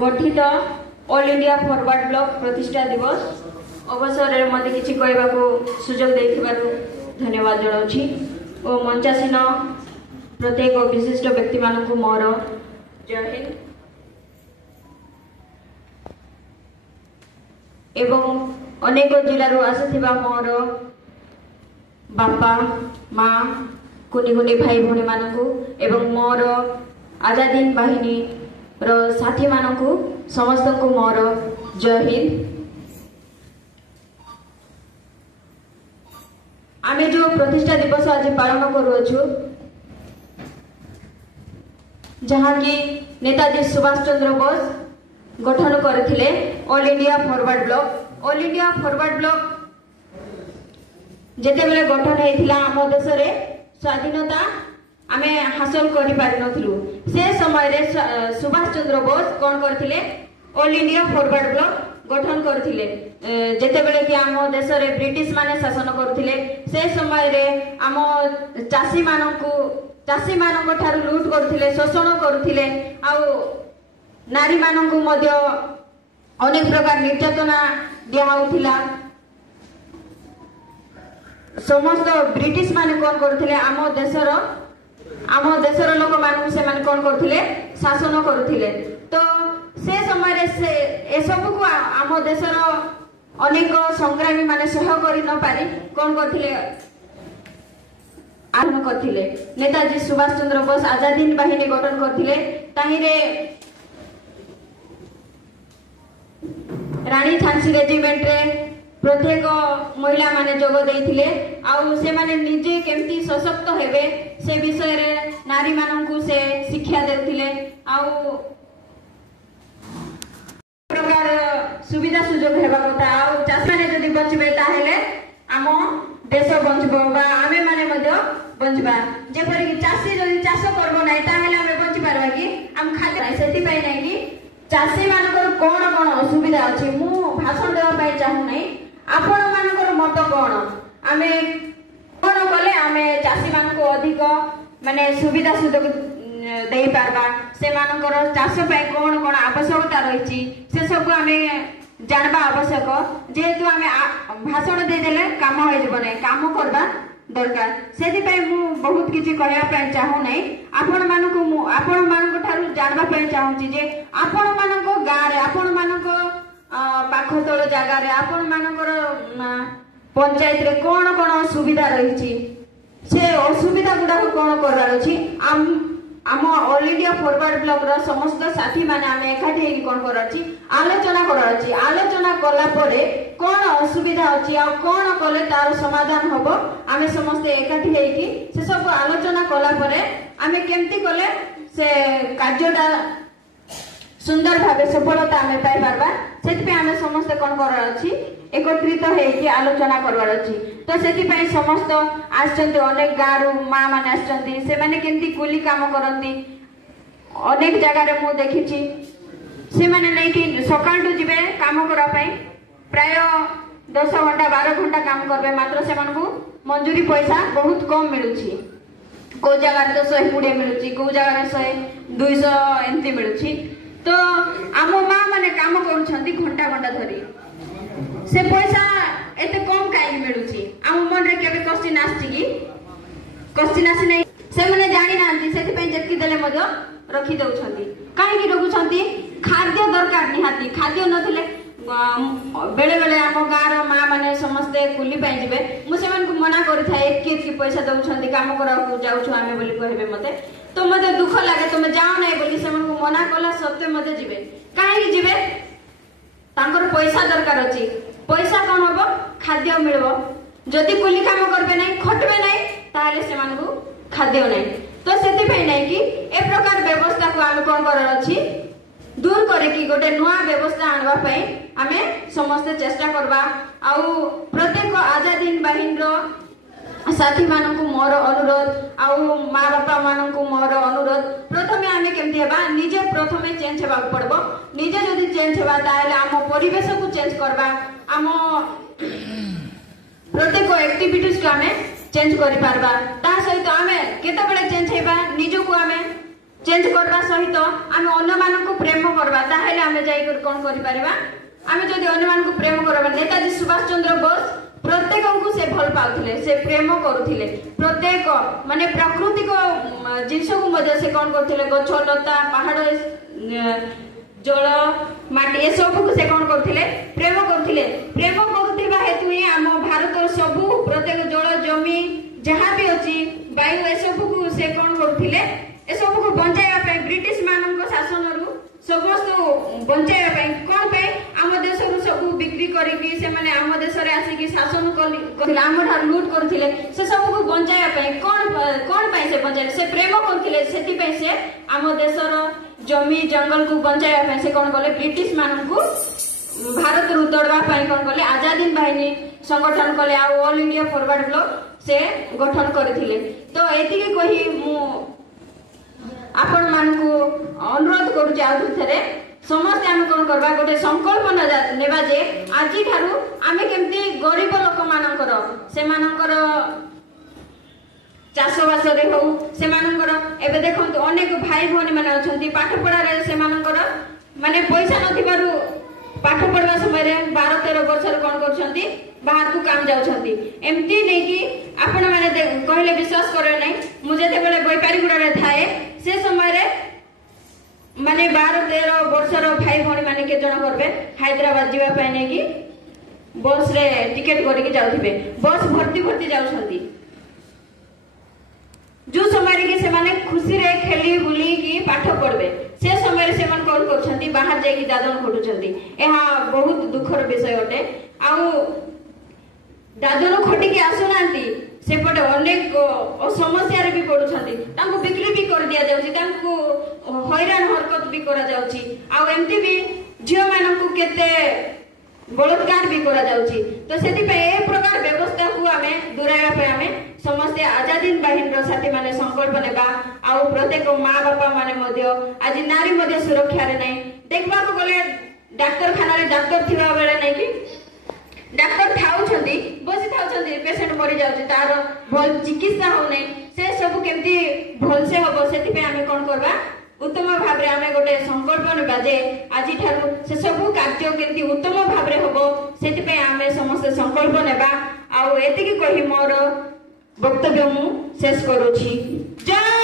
गठित all India forward block प्रतिष्ठा दिवस अवसर में मत किसी कहवा सुजोग देथिबारु धन्यवाद जनाऊँगी और मंचासीन प्रत्येक विशिष्ट व्यक्ति मानक मोर जय हिंद एवं अनेक जिलू आसुवा मोर बापा माँ कुनी कुनी भाई भौणी मानक एवं मोर आजादीन बाहिनी रो साथी मानक समस्त को मोर जय हिंद। आमे जो प्रतिष्ठा दिवस आज पालन करुअछु जहाँ की नेताजी सुभाष चंद्र बोस गठन करथिले all India forward block. All India forward block जेते बेले गठन हेतिला आम देश रे स्वाधीनता आमे हासिल करि पारि नथिलु से समय रे सुभाष चंद्र बोस कोन करथिले ऑल इंडिया फॉरवर्ड ब्लॉक गठन करथिले। जेते बेले कि आम देश रे ब्रिटिश माने शासन करथिले से समय रे आम चासी मानक ठारू लूट करथिले शोषण करथिले आउ नारी मानक मध्य अनेक प्रकार निर्यातना दिया होथिला। समस्त ब्रिटिश माने कोन करथिले आम देशर लोक मानक से माने कोन करथिले शासन करथिले। तो से समय रे से ए सब को आम देशर अनेक संग्रामी माने सह करि न पारि कोन करथिले आरंभ करथिले। नेताजी सुभाष चंद्र बोस आजादी बाहिनी गठन करथिले ताहिरे रानी झांसी रेजिमेंट रे प्रत्येक महिला माने जोग देइथिले आउ से माने निजे केमती सशक्त हेबे से विषय रे नारी माननकु से शिक्षा देथिले आउ प्रकार सुविधा सुजोग हेबा कथा आउ चाष माने जदि बचबे ताहेले आम देश बंचबो बा आमे माने मध्य बंचबा। जेपरि कि चाषी जदि चाष करबो नै ताहेले आमे बंचि पारबा कि आम खाली नै सेति पय नै कि चाषी मानकर कोन कोन असुविधा अछि मु भाषण देबा पय चाहू नै आपण मानकर मत कोन आमे कोन कले आमे चाषी मानको अधिक माने सुविधा सुजोग देई पारबा से मानकर चाष पय कोन कोन आवश्यकता रहिछि से सब आमे जानबा आवश्यक। जेहेतु आमे भाषण दे देले काम होय जबो नै काम करबा दरकार सेति पय मु बहुत किछि कहया पय चाहू नै आपण मानको ठारू जानबा पय चाहू छी जे आपण मानको गां रे आपण मानको पाखतळ जागा रे आपण मानकर पंचायत रे कोन कोन सुविधा रहिछि से असुविधा गुडा कोन करबार अछि आम ऑल इंडिया फॉरवर्ड ब्लॉक रो समस्त साथी माने आमे एकाठी कोन करछि आलोचना करछि। आलोचना कला परे कोन असुविधा अछि आ कोन कले तार समाधान होबो आमे समस्त एकाठी हेकि से सब आलोचना कला परे आमे केमती कले से कार्यटा सुंदर भावे सफलता आमे पाई पारबा सेति पे आमे समस्त कोन करर अछि एकत्रित हेकि आलोचना करबार अछि। तो सेति पे समस्त आछन्ते अनेक गारू मां माने आछन्ते से माने केमती कुली काम करंती अनेक जगह रे मु देखिछि से माने नै कि सकाळ टु जिवे काम करा पई प्राय 10 घंटा 12 घंटा काम करबे मात्र से मानकु मंजूरी पैसा बहुत कम मिलुछि। को जगह रे 120 मिलुछि को जगह रे 100 200 एंती मिलुछि। तो आम मां माने काम करूछंती घंटा घंटा धरी से पैसा एते कम काई मिलुछि आम मन रे केबे क्वेश्चन आछि कि क्वेश्चन आछि नै से माने जानि नांती सेति पय जेति देले मध्य रखि दउछंती काहे कि रखुछंती खाद्य दरकार निहाती खाद्य नथिले बेले बेले आम गाँ रो मां माने समस्त कुली पाई जिवे मु सेमान को मना करि थाए कि पैसा दउछंती काम करा को जाउछु आमे बोली कहबे मते तो मते दुख लागे तुम जाओ नै बोली सेमान को मना कला सत्य मते जिवे काहे जिवे तांकर पैसा दरकार अछि पैसा कोन होबो खाद्य मिलबो जदि कुली काम करबे नै खटबे नै ताले सेमान को खाद्य नै तो सेति पे नै कि ए प्रकार व्यवस्था को आमे कोन करर अछि दूर करे कि गोटे नया व्यवस्था आनबा पई आमे समस्त चेष्टा करबा आउ प्रत्येक आजादी बाहिनी रो साथी मानक मोर अनुरोध आउ माँ बापा मानक मोर अनुरोध प्रथमे आमे केमती हेबा निजे प्रथमे चेंज हेबा पड़बो निजे जदि चेंज हेबा ताले आम परिवेश को चेंज करबा आम प्रत्येक एक्टिविटीज को आमे चेंज करि पारबा ता सहित आमे केते बेले चेंज हेबा निजो को आमे चेंज करबा सहित आमे अन्य मानक प्रेम करबा ताहेले आमे जाई कोन करि परिबा आमे जदि अन्य मान को प्रेम करबा नेताजी सुभाष चंद्र बोस प्रत्येक को से भल पाउथिले से प्रेम करुथिले प्रत्येक माने प्राकृतिक जिंस को मध्य से कोन करथिले गछ लता पहाड़ जल माटी ए सब को से कोन करथिले प्रेम करुथिबा हेतु ही हम भारत सबु प्रत्येक जल जमी जहाँ भी अछि वायु ए सब को से कोन करथिले ए सब को बंचाइबा पे ब्रिटिश मानन को शासन रु समस्त बंचाइबा पे कोन पे आम देश रु सब बिक्री करिकि से माने आम देश रे आसी कि शासन करथिले आम ठार लूट करथिले से सब को बंचाइबा पे कोन पे से बंचाइले से प्रेम करथिले सेति पे से आम देश रो जमी जंगल को बंचाइबा पे से कोन गले ब्रिटिश मानन को भारत रु तोड़वा पे कोन गले आजादी बाहिनी संगठन कले आ ऑल इंडिया फॉरवर्ड ब्लॉक से गठन करथिले तो एति के कहि मु आपण मान को अनुरोध करू आउ थरे समस्त आम कोन करबा गोटे संकल्प नेबा जे आजि थारु आमे केमती गरीब लोक मानकर से मानकर चाषबास रे हो से मानकर एबे देखंतु अनेक भाई भौनी माने अछंती पाठ पढ़ा रे से मानकर माने पैसा नथिबारु पाठ पढ़वा समय रे 12-13 वर्ष रे कोन करछंती बाहर को काम जाउछंती एमती नै कि आपण माने कहले विश्वास करे नै मु जेते बेले व्यापारी गुडा रे थाए से समय रे माने 12-13 वर्ष रो भाई भौनी माने के जण करबे हैदराबाद जीवा पय नै कि बस रे टिकट करिके जाउथिबे बस भर्ती जाउछंती जो समय रे कि से माने खुशी रे खेली बुली कि पाठ पढ़बे से समय रे से मन कोन करछंती बाहर जाई कि दादन खटुछंती एहा बहुत दुखर विषय अटे आउ दादन खटी के आसुनांती सेपटे अनेक समस्या रे भी पडुछंती तांको बिक्री भी कर दिया जाउची तांको हैरान हरकत भी करा जाउची आउ एमती भी झियो मानकु केते बलात्कार भी करा जाउची तो सेति पे ए प्रकार व्यवस्था को हमें दुराया पे हमें समस्त आजादी बाहिनी साथी माने संकल्प नेबा आउ प्रत्येक माँ बापा माने मध्य आज नारी मध्य सुरक्षा रे नै देखबा को गले डाक्टर खाना रे डाक्टर थिबा बेले नै कि डाक्टर थाउछंती बसी थाउछंती पेशेंट मरि जाउची तार भल चिकित्सा हो नै से सब केमती भल से होबो सेति पे हमें कोन करबा उत्तम भाव रे हमें गोटे संकल्प नेबा जे आजि ठारु से सब कार्य केमती उत्तम भाव रे होबो सेति पे हमें समस्त संकल्प नेबा आउ एति कि कहि मोर वक्तव्य मु शेष करूछि जय